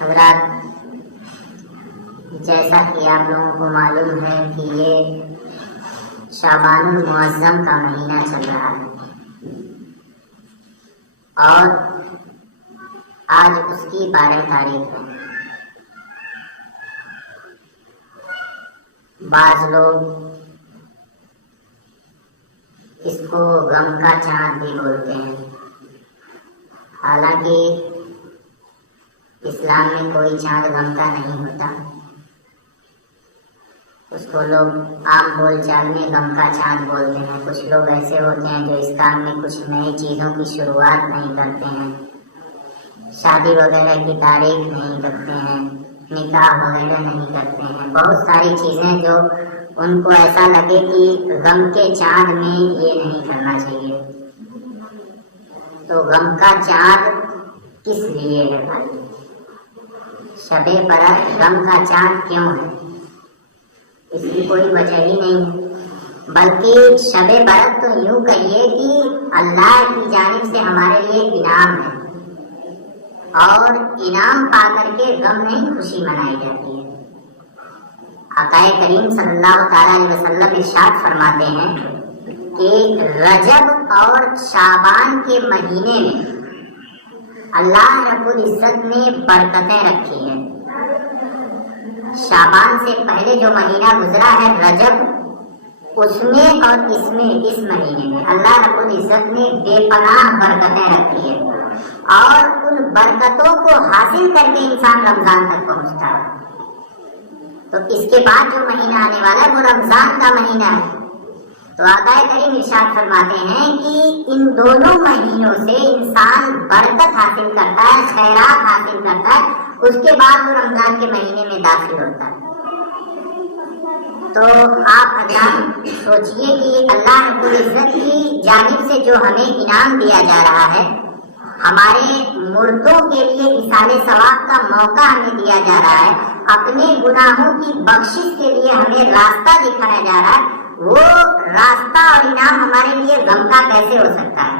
حضرات، جیسا کہ آپ لوگوں کو معلوم ہے کہ یہ شعبان المعظم کا مہینہ چل رہا ہے اور آج اس کی 12 تاریخ ہے۔ بعض لوگ اس کو غم کا چاند بھی بولتے ہیں، حالانکہ اسلام میں کوئی چاند غم کا نہیں ہوتا۔ اس کو لوگ عام بول چال میں غم کا چاند بولتے ہیں۔ کچھ لوگ ایسے ہوتے ہیں جو اس کام میں کچھ نئی چیزوں کی شروعات نہیں کرتے ہیں، شادی وغیرہ کی تاریخ نہیں رکھتے ہیں، نکاح وغیرہ نہیں کرتے ہیں، بہت ساری چیزیں جو ان کو ایسا لگے کہ غم کے چاند میں یہ نہیں کرنا چاہیے۔ تو غم کا چاند کس لیے ہے بھائی؟ شب برات غم کا چاند کیوں ہے؟ اس کی کوئی وجہ ہی نہیں ہے، بلکہ شب برات تو یوں کہیے کہ اللہ کی جانب سے ہمارے لیے انعام ہے، اور انعام پا کر کے غم نہیں خوشی منائی جاتی ہے۔ آقا کریم صلی اللہ تعالیٰ علیہ وسلم ارشاد فرماتے ہیں کہ رجب اور شعبان کے مہینے میں اللہ رب العزت نے برکتیں رکھی ہیں۔ شعبان سے پہلے جو مہینہ گزرا ہے رجب، اس میں اور اس مہینے میں اللہ رب العزت نے بے پناہ برکتیں رکھی ہیں، اور ان برکتوں کو حاصل کر کے انسان رمضان تک پہنچتا ہے۔ تو اس کے بعد جو مہینہ آنے والا ہے وہ رمضان کا مہینہ ہے۔ تو آقا کریم ارشاد فرماتے ہیں کہ ان دونوں مہینوں سے انسان برکت حاصل کرتا ہے، خیرات حاصل کرتا ہے، اس کے بعد وہ رمضان کے مہینے میں داخل ہوتا ہے۔ تو آپ حضرات سوچئے کہ اللہ رب العزت کی جانب سے جو ہمیں انعام دیا جا رہا ہے، ہمارے مردوں کے لیے اصالِ ثواب کا موقع ہمیں دیا جا رہا ہے، اپنے گناہوں کی بخشش کے لیے ہمیں راستہ دکھایا جا رہا ہے، وہ راستہ اور انعام ہمارے لیے غم کا کیسے ہو سکتا ہے؟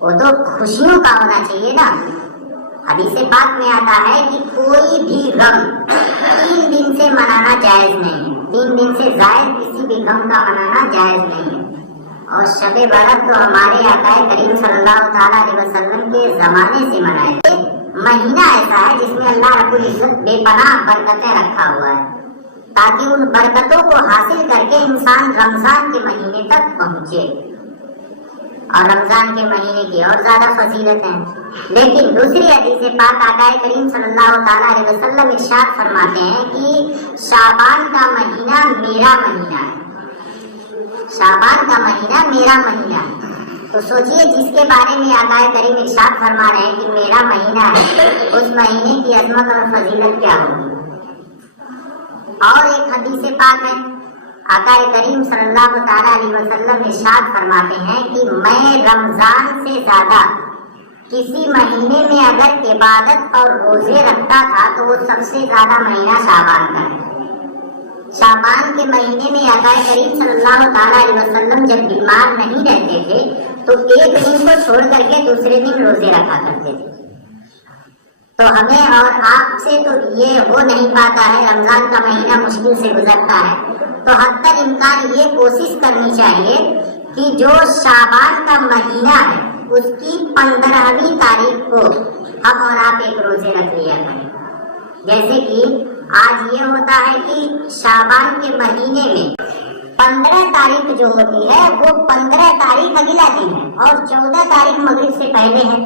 وہ تو خوشیوں کا ہونا چاہیے نا۔ حدیث پاک میں آتا ہے کہ کوئی بھی غم 3 دن سے منانا جائز نہیں ہے، 3 دن سے زائد کسی بھی غم کا منانا جائز نہیں ہے۔ اور شب برات تو ہمارے آقا کریم صلی اللہ تعالیٰ علیہ وسلم کے زمانے سے منایا گیا مہینہ ایسا ہے جس میں اللہ رب العزت بے پناہ برکتیں رکھا ہوا ہے، تاکہ ان برکتوں کو حاصل کر کے انسان رمضان کے مہینے تک پہنچے۔ اور رمضان کے مہینے کی اور زیادہ فضیلت ہے۔ لیکن دوسری حدیث پاک آقا کریم صلی اللہ تعالیٰ علیہ وسلم ارشاد فرماتے ہیں کہ شعبان کا مہینہ میرا مہینہ ہے، شعبان کا مہینہ میرا مہینہ ہے۔ تو سوچئے جس کے بارے میں آقا کریم ارشاد فرما رہے ہیں کہ میرا مہینہ ہے، اس مہینے کی عظمت اور فضیلت کیا ہوگی۔ اور ایک حدیث پاک ہے، آقا کریم صلی اللہ تعالیٰ علیہ وسلم ارشاد فرماتے ہیں کہ میں رمضان سے زیادہ کسی مہینے میں اگر عبادت اور روزے رکھتا تھا تو وہ سب سے زیادہ مہینہ شعبان کا ہے۔ شعبان کے مہینے میں آقا کریم صلی اللہ تعالیٰ علیہ وسلم جب بیمار نہیں رہتے تھے تو ایک دن کو چھوڑ کر کے دوسرے دن روزے رکھا کرتے تھے۔ تو ہمیں اور آپ سے تو یہ ہو نہیں پاتا ہے، رمضان کا مہینہ مشکل سے گزرتا ہے، تو حتی الامکان یہ کوشش کرنی چاہیے کہ جو شعبان کا مہینہ ہے اس کی 15ویں تاریخ کو ہم اور آپ ایک روزے رکھ لیا کریں۔ جیسے کہ آج یہ ہوتا ہے کہ شعبان کے مہینے میں 15 تاریخ جو ہوتی ہے وہ 15 تاریخ اگلا دن ہے اور 14 تاریخ مغرب سے پہلے ہے۔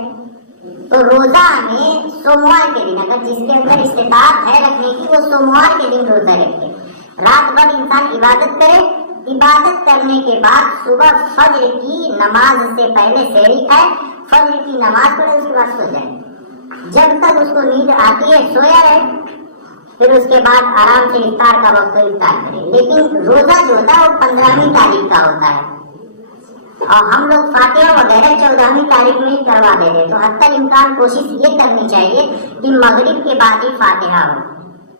تو روزہ ہمیں سوموار کے دن، اگر جس کے اندر استطاعت ہے رکھنے کی، وہ سوموار کے دن روزہ رکھے، رات بھر انسان عبادت کرے، عبادت کرنے کے بعد صبح فجر کی نماز سے پہلے سحری کھائے، فجر کی نماز پڑھے، اس کے بعد سو جائے، جب تک اس کو نیند آتی ہے سویا رہے، پھر اس کے بعد آرام سے افطار کا وقت افطار کرے۔ لیکن روزہ جو ہوتا ہے وہ 15ویں تاریخ کا ہوتا ہے، اور ہم لوگ فاتحہ وغیرہ 14ویں تاریخ میں ہی کروا دیتے۔ تو حتی الامکان کوشش یہ کرنی چاہیے کہ مغرب کے بعد ہی فاتحہ ہو،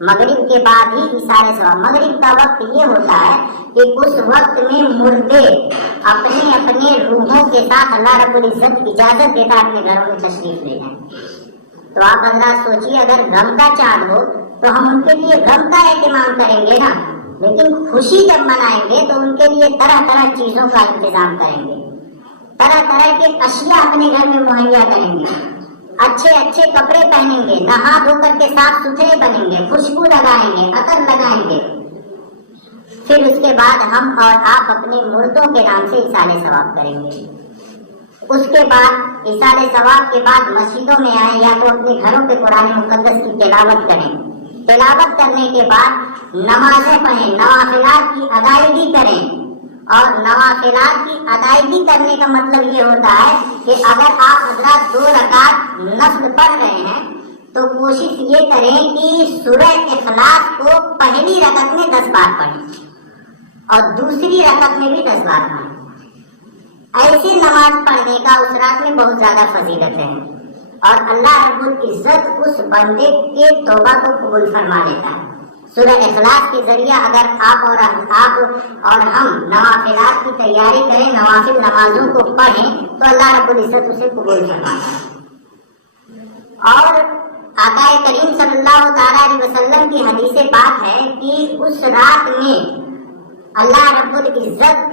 مغرب کے بعد ہی اِشارے ثواب۔ مغرب کا وقت یہ ہوتا ہے کہ اس وقت میں مردے اپنے اپنے روحوں کے ساتھ اللہ رب العزت اجازت دیتا ہے اپنے گھروں میں تشریف لے جائیں۔ تو آپ حضرات سوچیے اگر غم کا چاند ہو تو ہم ان کے لیے غم کا اہتمام کریں گے نا، لیکن خوشی جب منائیں گے تو ان کے لیے طرح طرح چیزوں کا انتظام کریں گے، طرح طرح کے اشیاء اپنے گھر میں مہیا کریں گے، اچھے اچھے کپڑے پہنیں گے، نہا دھو کر کے صاف ستھرے بنیں گے، خوشبو لگائیں گے، عطر لگائیں گے، پھر اس کے بعد ہم اور آپ اپنے مردوں کے نام سے ایصال ثواب کریں گے۔ اس کے بعد ایصال ثواب کے بعد مسجدوں میں آئیں یا تو اپنے گھروں پہ قرآن مقدس کی تلاوت کریں، تلاوت کرنے کے بعد نمازیں پڑھیں، نوافلات کی ادائیگی کریں، اور نوافلات کی ادائیگی کرنے کا مطلب یہ ہوتا ہے کہ اگر آپ حضرات 2 رکعت نفل پڑھ رہے ہیں تو کوشش یہ کریں کہ سورہ اخلاص کو پہلی رکعت میں 10 بار پڑھیں اور دوسری رکعت میں بھی 10 بار پڑھیں۔ ایسی نماز پڑھنے کا اس رات میں بہت زیادہ فضیلت ہے، اور اللہ رب العزت اس بندے کے توبہ کو قبول فرما لیتا ہے۔ سورہ اخلاص کے ذریعہ اگر آپ اور ہم نوافلات کی تیاری کریں، نوافل نمازوں کو پڑھیں تو اللہ رب العزت اسے قبول فرماتا ہے۔ اور آقا کریم صلی اللہ تعالیٰ علیہ وسلم کی حدیث پاک ہے کہ اس رات میں اللہ رب العزت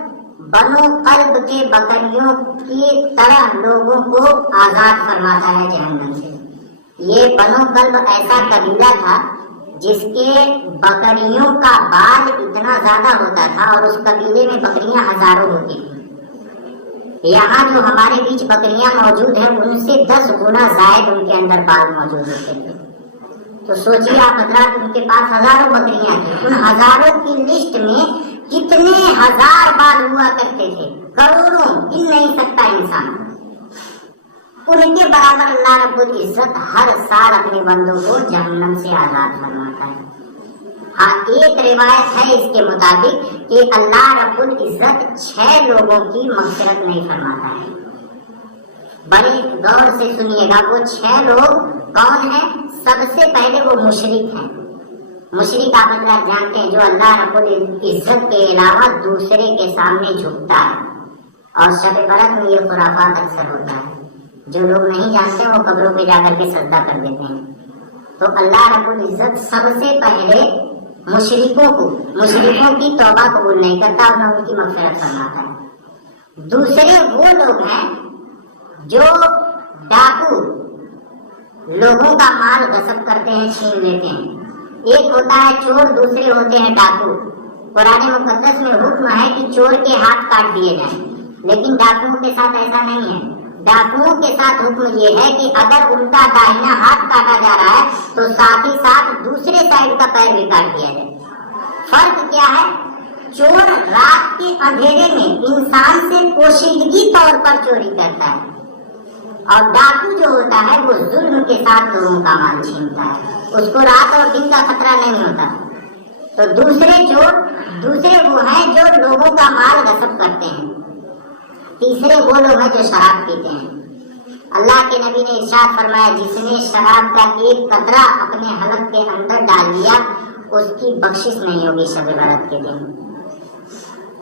بنو قلب کے بکریوں کی طرح لوگوں کو آزاد فرماتا ہے جہنم سے۔ یہ بنو قلب ایسا قبیلہ تھا جس کے بکریوں کا بال اتنا زیادہ ہوتا تھا اور اس قبیلے میں بکریاں ہزاروں ہوتی تھیں۔ یہاں جو ہمارے بیچ بکریاں موجود ہیں ان سے 10 گنا زائد ان کے اندر بال موجود ہوتے تھے۔ تو سوچیے آپ حضرات، ان کے پاس ہزاروں بکریاں تھیں، ان ہزاروں کی لسٹ میں کتنے ہزار بال ہوا کرتے تھے، کروڑوں، گن نہیں سکتا انسان۔ ان کے برابر اللہ رب العزت ہر سال اپنے بندوں کو جہنم سے آزاد فرماتا ہے۔ ہاں ایک روایت ہے اس کے مطابق کہ اللہ رب العزت 6 لوگوں کی مغفرت نہیں فرماتا ہے۔ بڑے غور سے سنیے گا، وہ 6 لوگ کون ہیں؟ سب سے پہلے وہ مشرک ہیں۔ مشرک آپ حضرات جانتے ہیں جو اللہ رب العزت کے علاوہ دوسرے کے سامنے جھکتا ہے، اور شب برات میں یہ خرافات اکثر ہوتا ہے۔ جو لوگ نہیں جانتے وہ قبروں پہ جا کر کے سجدہ کر دیتے ہیں۔ تو اللہ رب العزت سب سے پہلے مشرکوں کی توبہ قبول نہیں کرتا اور نہ ان کی مغفرت فرماتا ہے۔ دوسرے وہ لوگ ہیں جو ڈاکو، لوگوں کا مال غصب کرتے ہیں، چھین لیتے ہیں۔ ایک ہوتا ہے چور، دوسرے ہوتے ہیں ڈاکو۔ قرآن مقدس میں حکم ہے کہ چور کے ہاتھ کاٹ دیے جائیں، لیکن ڈاکوؤں کے ساتھ ایسا نہیں ہے۔ ڈاکوؤں کے ساتھ حکم یہ ہے کہ اگر ان کا داہنا ہاتھ کاٹا جا رہا ہے تو ساتھ ہی ساتھ دوسرے سائڈ کا پیر بھی کاٹ دیا جائے۔ فرق کیا ہے؟ چور رات کے اندھیرے میں انسان سے پوشیدگی طور پر چوری کرتا ہے، اور ڈاکو جو ہوتا ہے وہ ظلم کے ساتھ لوگوں کا مال چھینتا ہے، اس کو رات اور دن کا خطرہ نہیں ہوتا۔ تو دوسرے وہ ہیں جو لوگوں کا مال غصب کرتے ہیں۔ تیسرے وہ لوگ ہیں جو شراب پیتے ہیں۔ اللہ کے نبی نے ارشاد فرمایا، جس نے شراب کا ایک قطرہ اپنے حلق کے اندر ڈال لیا اس کی بخشش نہیں ہوگی شب برات کے دن۔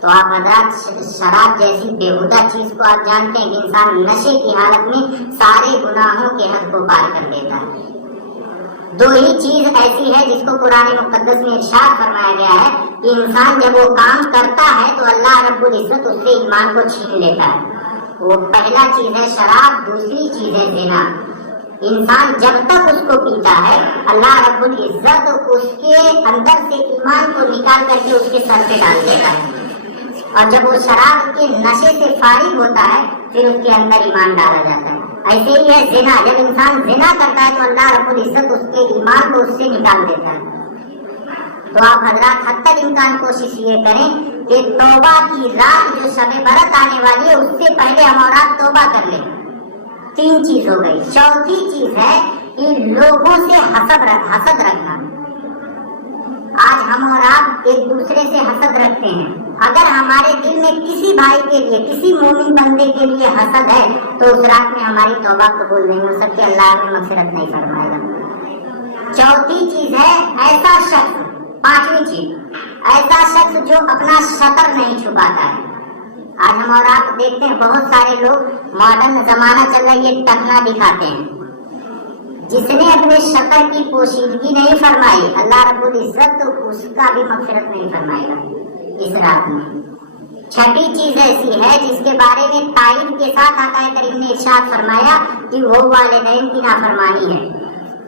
تو آپ حضرات شراب جیسی بےہودہ چیز کو آپ جانتے ہیں کہ انسان نشے کی حالت میں سارے گناہوں کے حد کو پار کر دیتا ہے۔ 2 ہی چیز ایسی ہے جس کو قرآن مقدس میں ارشاد فرمایا گیا ہے کہ انسان جب وہ کام کرتا ہے تو اللہ رب العزت اس سے ایمان کو چھین لیتا ہے۔ وہ پہلا چیز ہے شراب، دوسری چیز ہے زنا۔ انسان جب تک اس کو پیتا ہے اللہ رب العزت اس کے اندر سے ایمان کو نکال کر کے اس کے سر پہ ڈال دیتا ہے، اور جب وہ شراب کے نشے سے فارغ ہوتا ہے پھر اس کے اندر ایمان ڈالا جاتا ہے۔ ایسے ہی ہے زنا، جب انسان زنا کرتا ہے تو اللہ رب العزت اس کے ایمان کو اس سے نکال دیتا ہے۔ تو آپ حضرات حد تک امکان کوشش یہ کریں کہ توبہ کی رات جو شب برات آنے والی ہے اس سے پہلے ہم اور آپ توبہ کر لیں۔ 3 چیز ہو گئی۔ چوتھی چیز ہے کہ لوگوں سے حسد رکھنا۔ آج ہم اور آپ ایک دوسرے سے حسد رکھتے ہیں۔ اگر ہمارے دل میں کسی بھائی کے لیے، کسی مومن بندے کے لیے حسد ہے تو اس رات میں ہماری توبہ قبول نہیں ہو سکتی، اللہ ہمیں مغفرت نہیں فرمائے گا۔ چوتھی چیز ہے ایسا شخص، 5ویں چیز، ایسا شخص جو اپنا شطر نہیں چھپاتا ہے۔ آج ہم اور آپ دیکھتے ہیں بہت سارے لوگ، ماڈرن زمانہ چل رہا ہے، یہ ٹکنا دکھاتے ہیں، جس نے اپنے شکر کی پوشیدگی نہیں فرمائی اللہ رب العزت تو اس کا بھی مغفرت نہیں فرمائے گا اس رات میں۔ چھٹی چیز ایسی ہے جس کے بارے میں تائید کے ساتھ آقا کریم نے ارشاد فرمایا کہ وہ والدین کی نافرمانی ہے،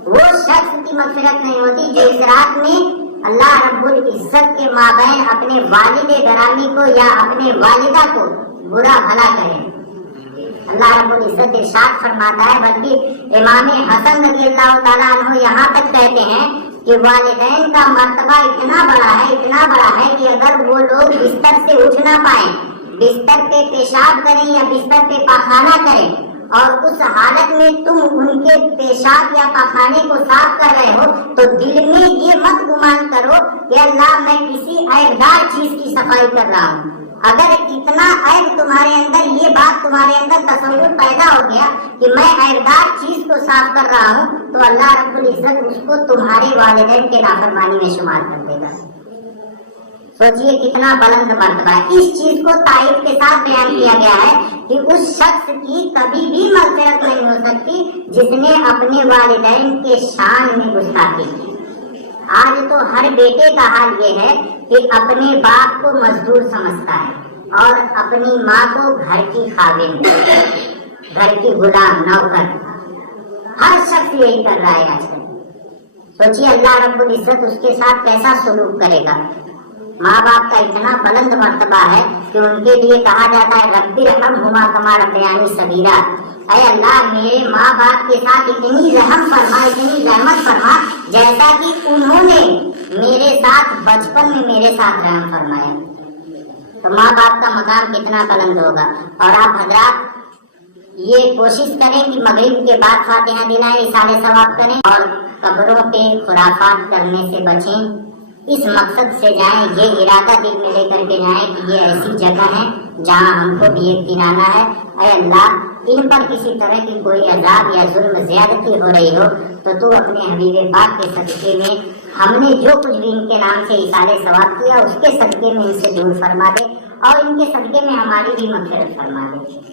وہ شخص کی مغفرت نہیں ہوتی جو اس رات میں اللہ رب العزت کے مابین اپنے والد گرامی کو یا اپنے والدہ کو برا بھلا کرے۔ اللہ رب العزت ارشاد فرماتا ہے، بلکہ امام حسن رضی اللہ تعالیٰ عنہ یہاں تک کہتے ہیں کہ والدین کا مرتبہ اتنا بڑا ہے کہ اگر وہ لوگ بستر سے اٹھ نہ پائیں، بستر پہ پیشاب کریں یا بستر پہ پاخانہ کریں اور اس حالت میں تم ان کے پیشاب یا پاخانے کو صاف کر رہے ہو تو دل میں یہ مت گمان کرو کہ اللہ میں کسی عیبدار چیز کی صفائی کر رہا ہوں۔ اگر اتنا عیب تمہارے اندر، یہ بات تمہارے اندر تصور پیدا ہو گیا کہ میں عیبدار چیز کو صاف کر رہا ہوں تو اللہ رب العزت اس کو تمہارے والدین کے نافرمانی میں شمار کر دے گا۔ سوچئے کتنا بلند مرتبہ ہے۔ اس چیز کو تائید کے ساتھ بیان کیا گیا ہے کہ اس شخص کی کبھی بھی مغفرت نہیں ہو سکتی جس نے اپنے والدین کے شان میں گستاخی کی۔ آج تو ہر بیٹے کا حال یہ ہے کہ اپنے باپ کو مزدور سمجھتا ہے اور اپنی ماں کو گھر کی خادم، گھر کی غلام، نوکر۔ ہر شخص یہی کر رہا ہے آج کل۔ سوچیے اللہ رب العزت اس کے ساتھ کیسا سلوک کرے گا۔ ماں باپ کا اتنا بلند مرتبہ ہے کہ ان کے لیے کہا جاتا ہے رب ارحمہما کما ربیانی صغیرا، اے اللہ میرے ماں باپ کے ساتھ اتنی رحم فرما، اتنی رحمت فرما جیسا کہ انہوں نے میرے ساتھ بچپن میں میرے ساتھ رحم فرمایا۔ تو ماں باپ کا مقام کتنا بلند ہوگا۔ اور آپ حضرات یہ کوشش کریں کہ مغرب کے بعد فاتحہ دلائیں، رسالے ثواب کریں اور قبروں پہ خرافات کرنے سے بچیں۔ اس مقصد سے جائیں، یہ ارادہ دل میں لے کر کے جائیں کہ یہ ایسی جگہ ہے جہاں ہم کو بھی ایک دن آنا ہے۔ اے اللہ ان پر کسی طرح کی کوئی عذاب یا ظلم زیادتی ہو رہی ہو تو تو اپنے حبیب پاک کے صدقے میں ہم نے جو کچھ بھی ان کے نام سے اثارِ ثواب کیا اس کے صدقے میں ان سے دور فرما دے اور ان کے صدقے میں ہماری بھی مغفرت فرما دے۔